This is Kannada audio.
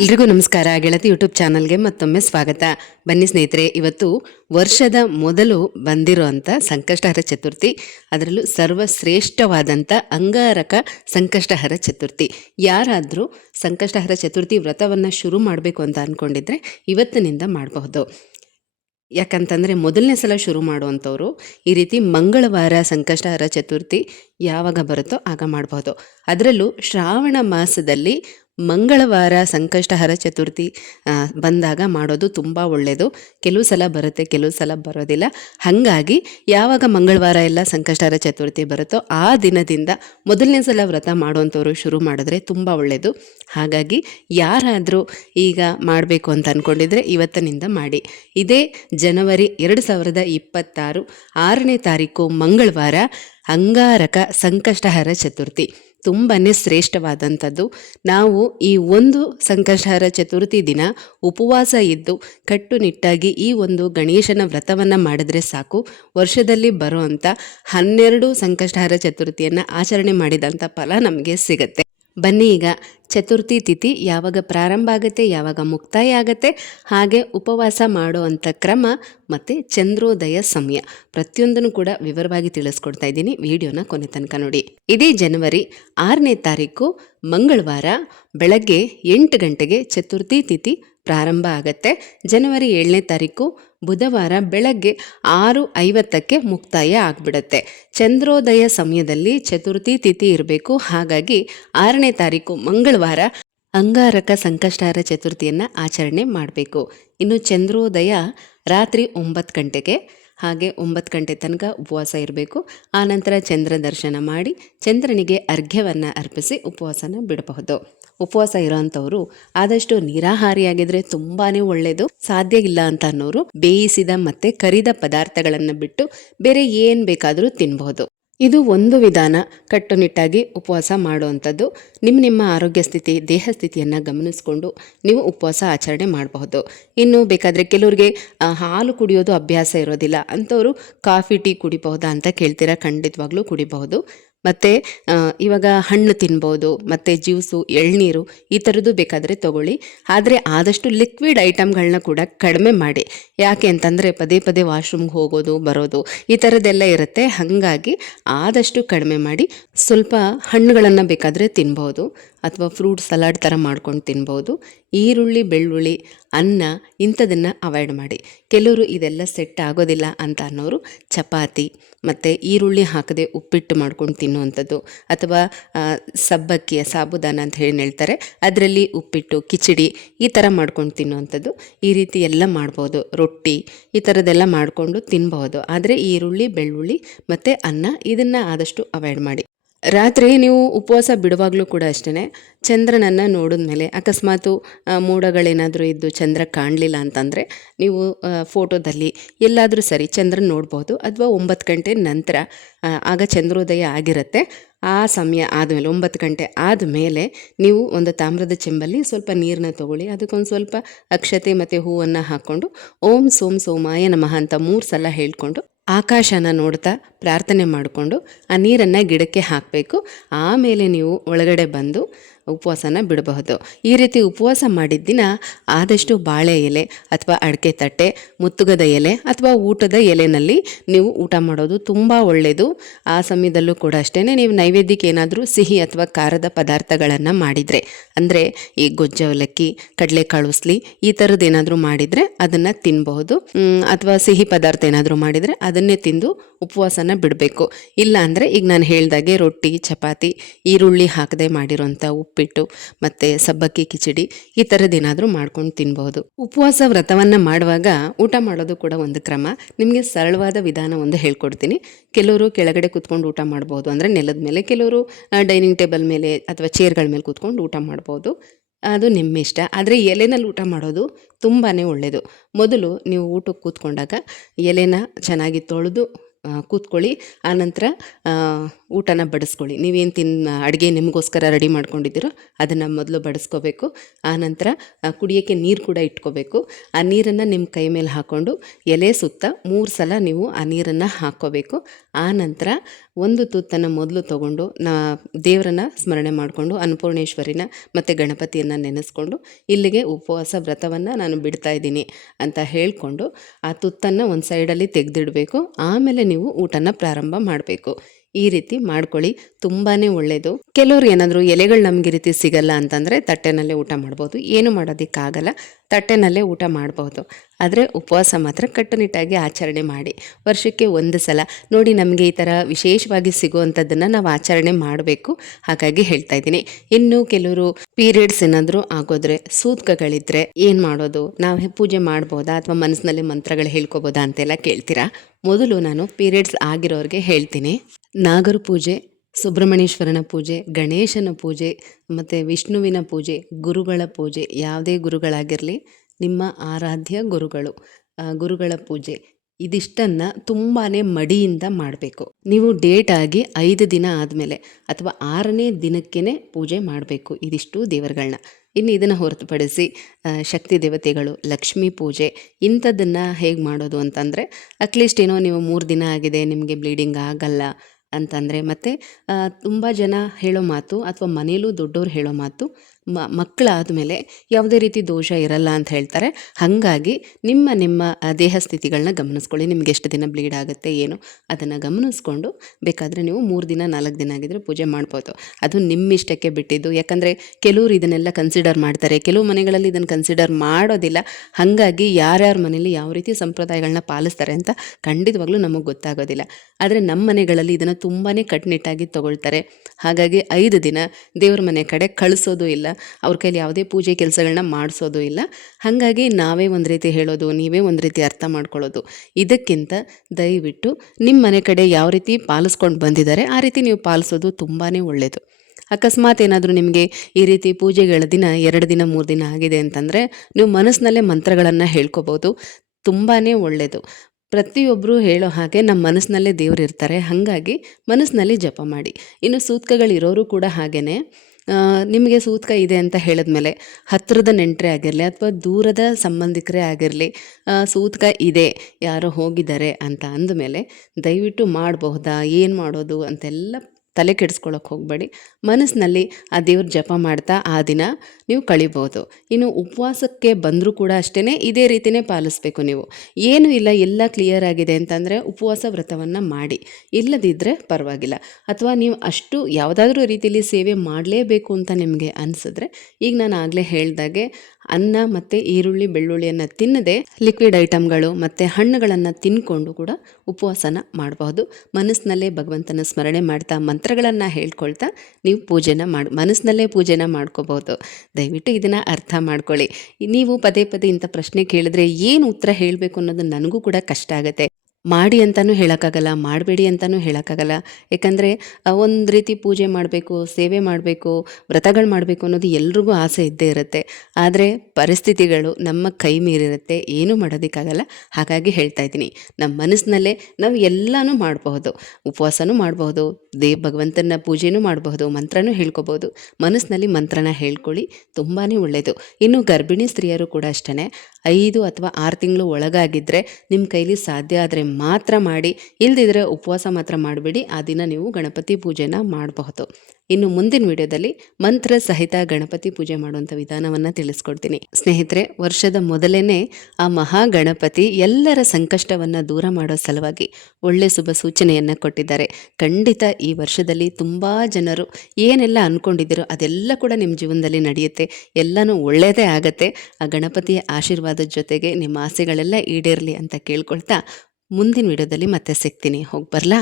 ಎಲ್ರಿಗೂ ನಮಸ್ಕಾರ. ಗೆಳತಿ ಯೂಟ್ಯೂಬ್ ಚಾನಲ್ಗೆ ಮತ್ತೊಮ್ಮೆ ಸ್ವಾಗತ. ಬನ್ನಿ ಸ್ನೇಹಿತರೆ, ಇವತ್ತು ವರ್ಷದ ಮೊದಲು ಬಂದಿರುವಂಥ ಸಂಕಷ್ಟಹರ ಚತುರ್ಥಿ, ಅದರಲ್ಲೂ ಸರ್ವಶ್ರೇಷ್ಠವಾದಂಥ ಅಂಗಾರಕ ಸಂಕಷ್ಟಹರ ಚತುರ್ಥಿ. ಯಾರಾದರೂ ಸಂಕಷ್ಟಹರ ಚತುರ್ಥಿ ವ್ರತವನ್ನು ಶುರು ಮಾಡಬೇಕು ಅಂತ ಅಂದ್ಕೊಂಡಿದ್ರೆ ಇವತ್ತಿನಿಂದ ಮಾಡಬಹುದು. ಯಾಕಂತಂದರೆ ಮೊದಲನೇ ಸಲ ಶುರು ಮಾಡುವಂಥವ್ರು ಈ ರೀತಿ ಮಂಗಳವಾರ ಸಂಕಷ್ಟಹರ ಚತುರ್ಥಿ ಯಾವಾಗ ಬರುತ್ತೋ ಆಗ ಮಾಡಬಹುದು. ಅದರಲ್ಲೂ ಶ್ರಾವಣ ಮಾಸದಲ್ಲಿ ಮಂಗಳವಾರ ಸಂಕಷ್ಟಹರ ಚತುರ್ಥಿ ಬಂದಾಗ ಮಾಡೋದು ತುಂಬ ಒಳ್ಳೆಯದು. ಕೆಲವು ಸಲ ಬರುತ್ತೆ, ಕೆಲವು ಸಲ ಬರೋದಿಲ್ಲ. ಹಾಗಾಗಿ ಯಾವಾಗ ಮಂಗಳವಾರ ಎಲ್ಲ ಸಂಕಷ್ಟಹರ ಚತುರ್ಥಿ ಬರುತ್ತೋ ಆ ದಿನದಿಂದ ಮೊದಲನೇ ಸಲ ವ್ರತ ಮಾಡುವಂಥವ್ರು ಶುರು ಮಾಡಿದ್ರೆ ತುಂಬ ಒಳ್ಳೆಯದು. ಹಾಗಾಗಿ ಯಾರಾದರೂ ಈಗ ಮಾಡಬೇಕು ಅಂತ ಅಂದ್ಕೊಂಡಿದ್ರೆ ಇವತ್ತಿನಿಂದ ಮಾಡಿ. ಇದೇ ಜನವರಿ 2026 6ನೇ ತಾರೀಕು ಮಂಗಳವಾರ ಅಂಗಾರಕ ಸಂಕಷ್ಟಹರ ಚತುರ್ಥಿ ತುಂಬಾ ಶ್ರೇಷ್ಠವಾದಂಥದ್ದು. ನಾವು ಈ ಒಂದು ಸಂಕಷ್ಟಹರ ಚತುರ್ಥಿ ದಿನ ಉಪವಾಸ ಇದ್ದು ಕಟ್ಟುನಿಟ್ಟಾಗಿ ಈ ಒಂದು ಗಣೇಶನ ವ್ರತವನ್ನು ಮಾಡಿದ್ರೆ ಸಾಕು, ವರ್ಷದಲ್ಲಿ ಬರುವಂಥ 12 ಸಂಕಷ್ಟಹರ ಚತುರ್ಥಿಯನ್ನು ಆಚರಣೆ ಮಾಡಿದಂಥ ಫಲ ನಮಗೆ ಸಿಗುತ್ತೆ. ಬನ್ನಿ ಈಗ ಚತುರ್ಥಿ ತಿಥಿ ಯಾವಾಗ ಪ್ರಾರಂಭ ಆಗುತ್ತೆ, ಯಾವಾಗ ಮುಕ್ತಾಯ ಆಗುತ್ತೆ, ಹಾಗೆ ಉಪವಾಸ ಮಾಡುವಂಥ ಕ್ರಮ ಮತ್ತು ಚಂದ್ರೋದಯ ಸಮಯ ಪ್ರತಿಯೊಂದನ್ನು ಕೂಡ ವಿವರವಾಗಿ ತಿಳಿಸ್ಕೊಡ್ತಾ ಇದ್ದೀನಿ. ವಿಡಿಯೋನ ಕೊನೆ ತನಕ ನೋಡಿ. ಇದೇ ಜನವರಿ 6ನೇ ತಾರೀಕು ಮಂಗಳವಾರ ಬೆಳಗ್ಗೆ 8 ಗಂಟೆಗೆ ಚತುರ್ಥಿ ತಿಥಿ ಪ್ರಾರಂಭ ಆಗುತ್ತೆ. ಜನವರಿ 7ನೇ ತಾರೀಕು ಬುಧವಾರ ಬೆಳಗ್ಗೆ 6:50ಕ್ಕೆ ಮುಕ್ತಾಯ ಆಗಿಬಿಡುತ್ತೆ. ಚಂದ್ರೋದಯ ಸಮಯದಲ್ಲಿ ಚತುರ್ಥಿ ತಿಥಿ ಇರಬೇಕು. ಹಾಗಾಗಿ 6ನೇ ತಾರೀಕು ಮಂಗಳವಾರ ಅಂಗಾರಕ ಸಂಕಷ್ಟಹರ ಚತುರ್ಥಿಯನ್ನು ಆಚರಣೆ ಮಾಡಬೇಕು. ಇನ್ನು ಚಂದ್ರೋದಯ ರಾತ್ರಿ 9 ಗಂಟೆಗೆ, ಹಾಗೆ 9 ಗಂಟೆ ತನಕ ಉಪವಾಸ ಇರಬೇಕು. ಆನಂತರ ಚಂದ್ರ ದರ್ಶನ ಮಾಡಿ ಚಂದ್ರನಿಗೆ ಅರ್ಘ್ಯವನ್ನು ಅರ್ಪಿಸಿ ಉಪವಾಸನ ಬಿಡಬಹುದು. ಉಪವಾಸ ಇರೋಂಥವ್ರು ಆದಷ್ಟು ನಿರಾಹಾರಿಯಾಗಿದ್ರೆ ತುಂಬಾ ಒಳ್ಳೆಯದು. ಸಾಧ್ಯ ಇಲ್ಲ ಅಂತ ಅನ್ನೋರು ಬೇಯಿಸಿದ ಮತ್ತು ಕರಿದ ಪದಾರ್ಥಗಳನ್ನು ಬಿಟ್ಟು ಬೇರೆ ಏನು ಬೇಕಾದರೂ ತಿನ್ನಬಹುದು. ಇದು ಒಂದು ವಿಧಾನ. ಕಟ್ಟುನಿಟ್ಟಾಗಿ ಉಪವಾಸ ಮಾಡುವಂಥದ್ದು. ನಿಮ್ಮ ಆರೋಗ್ಯ ಸ್ಥಿತಿ, ದೇಹ ಸ್ಥಿತಿಯನ್ನು ಗಮನಿಸಿಕೊಂಡು ನೀವು ಉಪವಾಸ ಆಚರಣೆ ಮಾಡಬಹುದು. ಇನ್ನು ಬೇಕಾದರೆ ಕೆಲವ್ರಿಗೆ ಹಾಲು ಕುಡಿಯೋದು ಅಭ್ಯಾಸ ಇರೋದಿಲ್ಲ ಅಂಥವರು ಕಾಫಿ ಟೀ ಕುಡಿಬಹುದಾ ಅಂತ ಕೇಳ್ತೀರಾ. ಖಂಡಿತವಾಗ್ಲೂ ಕುಡಿಬಹುದು. ಮತ್ತು ಇವಾಗ ಹಣ್ಣು ತಿನ್ಬೋದು, ಮತ್ತು ಜ್ಯೂಸು, ಎಳ್ನೀರು ಈ ಥರದ್ದು ಬೇಕಾದರೆ ತೊಗೊಳ್ಳಿ. ಆದರೆ ಆದಷ್ಟು ಲಿಕ್ವಿಡ್ ಐಟಮ್ಗಳನ್ನ ಕೂಡ ಕಡಿಮೆ ಮಾಡಿ. ಯಾಕೆ ಅಂತಂದರೆ ಪದೇ ಪದೇ ವಾಶ್ರೂಮ್ಗೆ ಹೋಗೋದು ಬರೋದು ಈ ಥರದ್ದೆಲ್ಲ ಇರುತ್ತೆ. ಹಾಗಾಗಿ ಆದಷ್ಟು ಕಡಿಮೆ ಮಾಡಿ. ಸ್ವಲ್ಪ ಹಣ್ಣುಗಳನ್ನು ಬೇಕಾದರೆ ತಿನ್ಬೋದು, ಅಥವಾ ಫ್ರೂಟ್ ಸಲಾಡ್ ಥರ ಮಾಡ್ಕೊಂಡು ತಿನ್ಬೋದು. ಈರುಳ್ಳಿ, ಬೆಳ್ಳುಳ್ಳಿ, ಅನ್ನ ಇಂಥದನ್ನು ಅವಾಯ್ಡ್ ಮಾಡಿ. ಕೆಲವರು ಇದೆಲ್ಲ ಸೆಟ್ ಆಗೋದಿಲ್ಲ ಅಂತ ಅನ್ನೋರು ಚಪಾತಿ ಮತ್ತು ಈರುಳ್ಳಿ ಹಾಕದೆ ಉಪ್ಪಿಟ್ಟು ಮಾಡ್ಕೊಂಡು ತಿನ್ನುವಂಥದ್ದು, ಅಥವಾ ಸಬ್ಬಕ್ಕಿಯ ಸಾಬುದಾನ ಅಂತ ಹೇಳ್ತಾರೆ, ಅದರಲ್ಲಿ ಉಪ್ಪಿಟ್ಟು, ಕಿಚಡಿ ಈ ಥರ ಮಾಡ್ಕೊಂಡು ತಿನ್ನುವಂಥದ್ದು. ಈ ರೀತಿ ಎಲ್ಲ ಮಾಡ್ಬೋದು. ರೊಟ್ಟಿ ಈ ಥರದ್ದೆಲ್ಲ ಮಾಡಿಕೊಂಡು ತಿನ್ಬಹುದು. ಆದರೆ ಈರುಳ್ಳಿ, ಬೆಳ್ಳುಳ್ಳಿ ಮತ್ತು ಅನ್ನ ಇದನ್ನು ಆದಷ್ಟು ಅವಾಯ್ಡ್ ಮಾಡಿ. ರಾತ್ರಿ ನೀವು ಉಪವಾಸ ಬಿಡುವಾಗಲೂ ಕೂಡ ಅಷ್ಟೇ, ಚಂದ್ರನನ್ನು ನೋಡಿದ್ಮೇಲೆ ಅಕಸ್ಮಾತು ಮೋಡಗಳೇನಾದರೂ ಇದ್ದು ಚಂದ್ರ ಕಾಣಲಿಲ್ಲ ಅಂತಂದರೆ ನೀವು ಫೋಟೋದಲ್ಲಿ ಎಲ್ಲಾದರೂ ಸರಿ ಚಂದ್ರನ ನೋಡ್ಬೋದು. ಅಥವಾ 9 ಗಂಟೆ ನಂತರ, ಆಗ ಚಂದ್ರೋದಯ ಆಗಿರುತ್ತೆ. ಆ ಸಮಯ ಆದಮೇಲೆ 9 ಗಂಟೆ ಆದಮೇಲೆ ನೀವು ಒಂದು ತಾಮ್ರದ ಚೆಂಬಲ್ಲಿ ಸ್ವಲ್ಪ ನೀರನ್ನ ತೊಗೊಳ್ಳಿ. ಅದಕ್ಕೊಂದು ಸ್ವಲ್ಪ ಅಕ್ಷತೆ ಮತ್ತು ಹೂವನ್ನು ಹಾಕ್ಕೊಂಡು ಓಂ ಸೋಂ ಸೋಮಾಯ ನಮಃ ಅಂತ 3 ಸಲ ಹೇಳ್ಕೊಂಡು ಆಕಾಶನ ನೋಡ್ತಾ ಪ್ರಾರ್ಥನೆ ಮಾಡಿಕೊಂಡು ಆ ನೀರನ್ನು ಗಿಡಕ್ಕೆ ಹಾಕಬೇಕು. ಆಮೇಲೆ ನೀವು ಒಳಗಡೆ ಬಂದು ಉಪವಾಸನ ಬಿಡಬಹುದು. ಈ ರೀತಿ ಉಪವಾಸ ಮಾಡಿದ ದಿನ ಆದಷ್ಟು ಬಾಳೆ ಎಲೆ ಅಥವಾ ಅಡಿಕೆ ತಟ್ಟೆ, ಮುತ್ತುಗದ ಎಲೆ ಅಥವಾ ಊಟದ ಎಲೆನಲ್ಲಿ ನೀವು ಊಟ ಮಾಡೋದು ತುಂಬ ಒಳ್ಳೆಯದು. ಆ ಸಮಯದಲ್ಲೂ ಕೂಡ ಅಷ್ಟೇ, ನೀವು ನೈವೇದ್ಯಕ್ಕೆ ಏನಾದರೂ ಸಿಹಿ ಅಥವಾ ಖಾರದ ಪದಾರ್ಥಗಳನ್ನು ಮಾಡಿದರೆ, ಅಂದರೆ ಈ ಗೊಜ್ಜು ಅವಲಕ್ಕಿ, ಕಡಲೆಕಾಳು ಉಸ್ಲಿ ಈ ಥರದ್ದು ಏನಾದರೂ ಮಾಡಿದರೆ ಅದನ್ನು ತಿನ್ನಬಹುದು. ಅಥವಾ ಸಿಹಿ ಪದಾರ್ಥ ಏನಾದರೂ ಮಾಡಿದರೆ ಅದನ್ನೇ ತಿಂದು ಉಪವಾಸನ ಬಿಡಬೇಕು. ಇಲ್ಲ ಅಂದರೆ ಈಗ ನಾನು ಹೇಳ್ದಾಗೆ ರೊಟ್ಟಿ, ಚಪಾತಿ, ಈರುಳ್ಳಿ ಹಾಕದೆ ಮಾಡಿರೋಂಥ ಉಪ್ಪಿಟ್ಟು ಮತ್ತು ಸಬ್ಬಕ್ಕಿ, ಕಿಚಡಿ ಈ ಥರದ್ದೇನಾದರೂ ಮಾಡ್ಕೊಂಡು ತಿನ್ಬಹುದು. ಉಪವಾಸ ವ್ರತವನ್ನು ಮಾಡುವಾಗ ಊಟ ಮಾಡೋದು ಕೂಡ ಒಂದು ಕ್ರಮ. ನಿಮಗೆ ಸರಳವಾದ ವಿಧಾನ ಒಂದು ಹೇಳ್ಕೊಡ್ತೀನಿ. ಕೆಲವರು ಕೆಳಗಡೆ ಕೂತ್ಕೊಂಡು ಊಟ ಮಾಡ್ಬೋದು, ಅಂದರೆ ನೆಲದ ಮೇಲೆ. ಕೆಲವರು ಡೈನಿಂಗ್ ಟೇಬಲ್ ಮೇಲೆ ಅಥವಾ ಚೇರ್ಗಳ ಮೇಲೆ ಕೂತ್ಕೊಂಡು ಊಟ ಮಾಡ್ಬೋದು. ಅದು ನಿಮ್ಮ ಇಷ್ಟ. ಆದರೆ ಎಲೆನಲ್ಲಿ ಊಟ ಮಾಡೋದು ತುಂಬಾ ಒಳ್ಳೆಯದು. ಮೊದಲು ನೀವು ಊಟಕ್ಕೆ ಕೂತ್ಕೊಂಡಾಗ ಎಲೆನ ಚೆನ್ನಾಗಿ ತೊಳೆದು ಕೂತ್ಕೊಳ್ಳಿ. ಆನಂತರ ಊಟನ ಬಡಿಸ್ಕೊಳ್ಳಿ. ನೀವೇನು ಅಡುಗೆ ನಿಮಗೋಸ್ಕರ ರೆಡಿ ಮಾಡ್ಕೊಂಡಿದ್ದೀರೋ ಅದನ್ನು ಮೊದಲು ಬಡಿಸ್ಕೋಬೇಕು. ಆನಂತರ ಕುಡಿಯೋಕ್ಕೆ ನೀರು ಕೂಡ ಇಟ್ಕೋಬೇಕು. ಆ ನೀರನ್ನು ನಿಮ್ಮ ಕೈ ಮೇಲೆ ಹಾಕ್ಕೊಂಡು ಎಲೆ ಸುತ್ತ 3 ಸಲ ನೀವು ಆ ನೀರನ್ನು ಹಾಕ್ಕೋಬೇಕು. ಆನಂತರ ಒಂದು ತುತ್ತನ್ನು ಮೊದಲು ತೊಗೊಂಡು ದೇವರನ್ನ ಸ್ಮರಣೆ ಮಾಡಿಕೊಂಡು ಅನ್ನಪೂರ್ಣೇಶ್ವರಿನ ಮತ್ತು ಗಣಪತಿಯನ್ನು ನೆನೆಸ್ಕೊಂಡು ಇಲ್ಲಿಗೆ ಉಪವಾಸ ವ್ರತವನ್ನು ನಾನು ಬಿಡ್ತಾ ಇದ್ದೀನಿ ಅಂತ ಹೇಳಿಕೊಂಡು ಆ ತುತ್ತನ್ನು ಒಂದು ಸೈಡಲ್ಲಿ ತೆಗೆದಿಡಬೇಕು. ಆಮೇಲೆ ನೀವು ಊಟನ ಪ್ರಾರಂಭ ಮಾಡಬೇಕು. ಈ ರೀತಿ ಮಾಡ್ಕೊಳ್ಳಿ, ತುಂಬಾ ಒಳ್ಳೆಯದು. ಕೆಲವ್ರು ಏನಾದರೂ ಎಲೆಗಳು ನಮಗೆ ರೀತಿ ಸಿಗಲ್ಲ ಅಂತಂದರೆ ತಟ್ಟೆನಲ್ಲೇ ಊಟ ಮಾಡ್ಬೋದು. ಏನು ಮಾಡೋದಕ್ಕಾಗಲ್ಲ, ತಟ್ಟೆನಲ್ಲೇ ಊಟ ಮಾಡ್ಬೋದು. ಆದರೆ ಉಪವಾಸ ಮಾತ್ರ ಕಟ್ಟುನಿಟ್ಟಾಗಿ ಆಚರಣೆ ಮಾಡಿ. ವರ್ಷಕ್ಕೆ 1 ಸಲ ನೋಡಿ, ನಮಗೆ ಈ ಥರ ವಿಶೇಷವಾಗಿ ಸಿಗುವಂಥದ್ದನ್ನು ನಾವು ಆಚರಣೆ ಮಾಡಬೇಕು. ಹಾಗಾಗಿ ಹೇಳ್ತಾ ಇದ್ದೀನಿ. ಇನ್ನು ಕೆಲವರು ಪೀರಿಯಡ್ಸ್ ಏನಾದರೂ ಆಗೋದ್ರೆ, ಸೂತ್ಕಗಳಿದ್ರೆ ಏನು ಮಾಡೋದು, ನಾವು ಪೂಜೆ ಮಾಡ್ಬೋದಾ ಅಥವಾ ಮನಸ್ಸಿನಲ್ಲೇ ಮಂತ್ರಗಳು ಹೇಳ್ಕೊಬೋದಾ ಅಂತೆಲ್ಲ ಕೇಳ್ತೀರಾ. ಮೊದಲು ನಾನು ಪೀರಿಯಡ್ಸ್ ಆಗಿರೋರಿಗೆ ಹೇಳ್ತೀನಿ. ನಾಗರ ಪೂಜೆ, ಸುಬ್ರಹ್ಮಣ್ಯೇಶ್ವರನ ಪೂಜೆ, ಗಣೇಶನ ಪೂಜೆ ಮತ್ತು ವಿಷ್ಣುವಿನ ಪೂಜೆ, ಗುರುಗಳ ಪೂಜೆ, ಯಾವುದೇ ಗುರುಗಳಾಗಿರಲಿ, ನಿಮ್ಮ ಆರಾಧ್ಯ ಗುರುಗಳ ಪೂಜೆ, ಇದಿಷ್ಟನ್ನು ತುಂಬಾ ಮಡಿಯಿಂದ ಮಾಡಬೇಕು. ನೀವು ಡೇಟಾಗಿ 5 ದಿನ ಆದಮೇಲೆ ಅಥವಾ 6ನೇ ದಿನಕ್ಕೇ ಪೂಜೆ ಮಾಡಬೇಕು ಇದಿಷ್ಟು ದೇವರುಗಳನ್ನ. ಇನ್ನು ಇದನ್ನು ಹೊರತುಪಡಿಸಿ ಶಕ್ತಿ ದೇವತೆಗಳು, ಲಕ್ಷ್ಮೀ ಪೂಜೆ ಇಂಥದ್ದನ್ನು ಹೇಗೆ ಮಾಡೋದು ಅಂತಂದರೆ, ಅಟ್ಲೀಸ್ಟ್ ಏನೋ ನೀವು 3 ದಿನ ಆಗಿದೆ, ನಿಮಗೆ ಬ್ಲೀಡಿಂಗ್ ಆಗಲ್ಲ ಅಂತಂದರೆ, ಮತ್ತು ತುಂಬ ಜನ ಹೇಳೋ ಮಾತು ಅಥವಾ ಮನೇಲೂ ದೊಡ್ಡವ್ರು ಹೇಳೋ ಮಾತು, ಮಕ್ಕಳಾದಮೇಲೆ ಯಾವುದೇ ರೀತಿ ದೋಷ ಇರಲ್ಲ ಅಂತ ಹೇಳ್ತಾರೆ. ಹಾಗಾಗಿ ನಿಮ್ಮ ದೇಹ ಸ್ಥಿತಿಗಳನ್ನ ಗಮನಿಸ್ಕೊಳ್ಳಿ. ನಿಮ್ಗೆ ಎಷ್ಟು ದಿನ ಬ್ಲೀಡ್ ಆಗುತ್ತೆ ಏನು ಅದನ್ನು ಗಮನಿಸ್ಕೊಂಡು ಬೇಕಾದರೆ ನೀವು 3 ದಿನ 4 ದಿನ ಆಗಿದ್ರೆ ಪೂಜೆ ಮಾಡ್ಬೋದು. ಅದು ನಿಮ್ಮ ಇಷ್ಟಕ್ಕೆ ಬಿಟ್ಟಿದ್ದು. ಯಾಕಂದರೆ ಕೆಲವರು ಇದನ್ನೆಲ್ಲ ಕನ್ಸಿಡರ್ ಮಾಡ್ತಾರೆ, ಕೆಲವು ಮನೆಗಳಲ್ಲಿ ಇದನ್ನು ಕನ್ಸಿಡರ್ ಮಾಡೋದಿಲ್ಲ. ಹಾಗಾಗಿ ಯಾರ್ಯಾರ ಮನೇಲಿ ಯಾವ ರೀತಿ ಸಂಪ್ರದಾಯಗಳನ್ನ ಪಾಲಿಸ್ತಾರೆ ಅಂತ ಖಂಡಿತವಾಗ್ಲೂ ನಮಗೆ ಗೊತ್ತಾಗೋದಿಲ್ಲ. ಆದರೆ ನಮ್ಮ ಮನೆಗಳಲ್ಲಿ ಇದನ್ನು ತುಂಬಾ ಕಟ್ಟುನಿಟ್ಟಾಗಿ ತಗೊಳ್ತಾರೆ. ಹಾಗಾಗಿ 5 ದಿನ ದೇವ್ರ ಮನೆ ಕಡೆ ಕಳಿಸೋದು ಇಲ್ಲ, ಅವ್ರ ಕೈಲಿ ಯಾವುದೇ ಪೂಜೆ ಕೆಲಸಗಳನ್ನ ಮಾಡಿಸೋದು ಇಲ್ಲ. ಹಾಗಾಗಿ ನಾವೇ ಒಂದು ರೀತಿ ಹೇಳೋದು, ನೀವೇ ಒಂದು ರೀತಿ ಅರ್ಥ ಮಾಡ್ಕೊಳ್ಳೋದು, ಇದಕ್ಕಿಂತ ದಯವಿಟ್ಟು ನಿಮ್ಮ ಮನೆ ಕಡೆ ಯಾವ ರೀತಿ ಪಾಲಿಸ್ಕೊಂಡು ಬಂದಿದ್ದಾರೆ ಆ ರೀತಿ ನೀವು ಪಾಲಿಸೋದು ತುಂಬಾ ಒಳ್ಳೆಯದು. ಅಕಸ್ಮಾತ್ ಏನಾದರೂ ನಿಮಗೆ ಈ ರೀತಿ ಪೂಜೆಗಳ ದಿನ 2 ದಿನ 3 ದಿನ ಆಗಿದೆ ಅಂತಂದರೆ ನೀವು ಮನಸ್ಸಿನಲ್ಲೇ ಮಂತ್ರಗಳನ್ನು ಹೇಳ್ಕೊಬೋದು, ತುಂಬಾ ಒಳ್ಳೆಯದು. ಪ್ರತಿಯೊಬ್ಬರು ಹೇಳೋ ಹಾಗೆ ನಮ್ಮ ಮನಸ್ಸಿನಲ್ಲೇ ದೇವರು ಇರ್ತಾರೆ. ಹಾಗಾಗಿ ಮನಸ್ಸಿನಲ್ಲಿ ಜಪ ಮಾಡಿ. ಇನ್ನು ಸೂತ್ಕಗಳಿರೋರು ಕೂಡ ಹಾಗೆಯೇ, ನಿಮಗೆ ಸೂತ್ಕ ಇದೆ ಅಂತ ಹೇಳಿದ್ಮೇಲೆ ಹತ್ತಿರದ ನೆಂಟರೇ ಆಗಿರಲಿ ಅಥವಾ ದೂರದ ಸಂಬಂಧಿಕರೇ ಆಗಿರಲಿ, ಸೂತ್ಕ ಇದೆ, ಯಾರೋ ಹೋಗಿದ್ದಾರೆ ಅಂತ ಅಂದಮೇಲೆ ದಯವಿಟ್ಟು ಮಾಡಬಹುದಾ, ಏನು ಮಾಡೋದು ಅಂತೆಲ್ಲ ತಲೆ ಕೆಡಿಸ್ಕೊಳ್ಳೋಕೆ ಹೋಗಬೇಡಿ. ಮನಸ್ಸಿನಲ್ಲಿ ಆ ದೇವ್ರ ಜಪ ಮಾಡ್ತಾ ಆ ದಿನ ನೀವು ಕಳಿಬೋದು. ಇನ್ನು ಉಪವಾಸಕ್ಕೆ ಬಂದರೂ ಕೂಡ ಅಷ್ಟೇ ಇದೇ ರೀತಿಯೇ ಪಾಲಿಸ್ಬೇಕು. ನೀವು ಏನೂ ಇಲ್ಲ, ಎಲ್ಲ ಕ್ಲಿಯರ್ ಆಗಿದೆ ಅಂತಂದರೆ ಉಪವಾಸ ವ್ರತವನ್ನು ಮಾಡಿ, ಇಲ್ಲದಿದ್ದರೆ ಪರವಾಗಿಲ್ಲ. ಅಥವಾ ನೀವು ಅಷ್ಟು ಯಾವುದಾದ್ರೂ ರೀತಿಯಲ್ಲಿ ಸೇವೆ ಮಾಡಲೇಬೇಕು ಅಂತ ನಿಮಗೆ ಅನಿಸಿದ್ರೆ, ಈಗ ನಾನು ಆಗಲೇ ಹೇಳ್ದಾಗೆ ಅನ್ನ ಮತ್ತು ಈರುಳ್ಳಿ ಬೆಳ್ಳುಳ್ಳಿಯನ್ನು ತಿನ್ನದೆ ಲಿಕ್ವಿಡ್ ಐಟಮ್ಗಳು ಮತ್ತು ಹಣ್ಣುಗಳನ್ನು ತಿನ್ಕೊಂಡು ಕೂಡ ಉಪವಾಸನ ಮಾಡಬಹುದು. ಮನಸ್ಸಿನಲ್ಲೇ ಭಗವಂತನ ಸ್ಮರಣೆ ಮಾಡ್ತಾ ಮಂತ್ರಗಳನ್ನು ಹೇಳ್ಕೊಳ್ತಾ ನೀವು ಮನಸ್ಸಿನಲ್ಲೇ ಪೂಜೆನ ಮಾಡ್ಕೋಬಹುದು. ದಯವಿಟ್ಟು ಇದನ್ನು ಅರ್ಥ ಮಾಡ್ಕೊಳ್ಳಿ. ನೀವು ಪದೇ ಪದೇ ಇಂಥ ಪ್ರಶ್ನೆ ಕೇಳಿದ್ರೆ ಏನು ಉತ್ತರ ಹೇಳಬೇಕು ಅನ್ನೋದು ನನಗೂ ಕೂಡ ಕಷ್ಟ ಆಗುತ್ತೆ. ಮಾಡಿ ಅಂತಲೂ ಹೇಳೋಕ್ಕಾಗಲ್ಲ, ಮಾಡಬೇಡಿ ಅಂತಲೂ ಹೇಳೋಕ್ಕಾಗಲ್ಲ. ಯಾಕಂದರೆ ಒಂದು ರೀತಿ ಪೂಜೆ ಮಾಡಬೇಕು, ಸೇವೆ ಮಾಡಬೇಕು, ವ್ರತಗಳು ಮಾಡಬೇಕು ಅನ್ನೋದು ಎಲ್ರಿಗೂ ಆಸೆ ಇದ್ದೇ ಇರುತ್ತೆ. ಆದರೆ ಪರಿಸ್ಥಿತಿಗಳು ನಮ್ಮ ಕೈ ಮೀರಿರುತ್ತೆ, ಏನೂ ಮಾಡೋದಕ್ಕಾಗಲ್ಲ. ಹಾಗಾಗಿ ಹೇಳ್ತಾ ಇದ್ದೀನಿ, ನಮ್ಮ ಮನಸ್ಸಿನಲ್ಲೇ ನಾವು ಎಲ್ಲನೂ ಮಾಡಬಹುದು. ಉಪವಾಸನೂ ಮಾಡಬಹುದು, ಭಗವಂತನ ಪೂಜೆನೂ ಮಾಡಬಹುದು, ಮಂತ್ರನೂ ಹೇಳ್ಕೊಬೋದು. ಮನಸ್ಸಿನಲ್ಲಿ ಮಂತ್ರನ ಹೇಳ್ಕೊಳ್ಳಿ, ತುಂಬಾ ಒಳ್ಳೆಯದು. ಇನ್ನು ಗರ್ಭಿಣಿ ಸ್ತ್ರೀಯರು ಕೂಡ ಅಷ್ಟೇ, 5 ಅಥವಾ 6 ತಿಂಗಳು ಒಳಗಾಗಿದ್ದರೆ ನಿಮ್ಮ ಕೈಲಿ ಸಾಧ್ಯ ಆದರೆ ಮಾತ್ರ ಮಾಡಿ, ಇಲ್ದಿದ್ರೆ ಉಪವಾಸ ಮಾತ್ರ ಮಾಡಬೇಡಿ. ಆ ದಿನ ನೀವು ಗಣಪತಿ ಪೂಜೆನ ಮಾಡಬಹುದು. ಇನ್ನು ಮುಂದಿನ ವಿಡಿಯೋದಲ್ಲಿ ಮಂತ್ರ ಸಹಿತ ಗಣಪತಿ ಪೂಜೆ ಮಾಡುವಂಥ ವಿಧಾನವನ್ನು ತಿಳಿಸ್ಕೊಡ್ತೀನಿ. ಸ್ನೇಹಿತರೆ, ವರ್ಷದ ಮೊದಲೇ ಆ ಮಹಾಗಣಪತಿ ಎಲ್ಲರ ಸಂಕಷ್ಟವನ್ನು ದೂರ ಮಾಡೋ ಸಲುವಾಗಿ ಒಳ್ಳೆ ಶುಭ ಸೂಚನೆಯನ್ನು ಕೊಟ್ಟಿದ್ದಾರೆ. ಖಂಡಿತ ಈ ವರ್ಷದಲ್ಲಿ ತುಂಬ ಜನರು ಏನೆಲ್ಲ ಅಂದ್ಕೊಂಡಿದ್ದೀರೋ ಅದೆಲ್ಲ ಕೂಡ ನಿಮ್ಮ ಜೀವನದಲ್ಲಿ ನಡೆಯುತ್ತೆ, ಎಲ್ಲನೂ ಒಳ್ಳೆಯದೇ ಆಗತ್ತೆ. ಆ ಗಣಪತಿಯ ಆಶೀರ್ವಾದದ ಜೊತೆಗೆ ನಿಮ್ಮ ಆಸೆಗಳೆಲ್ಲ ಈಡೇರಲಿ ಅಂತ ಕೇಳ್ಕೊಳ್ತಾ ಮುಂದಿನ ವಿಡಿಯೋದಲ್ಲಿ ಮತ್ತೆ ಸಿಗ್ತೀನಿ. ಹೋಗಿ ಬರಲಾ?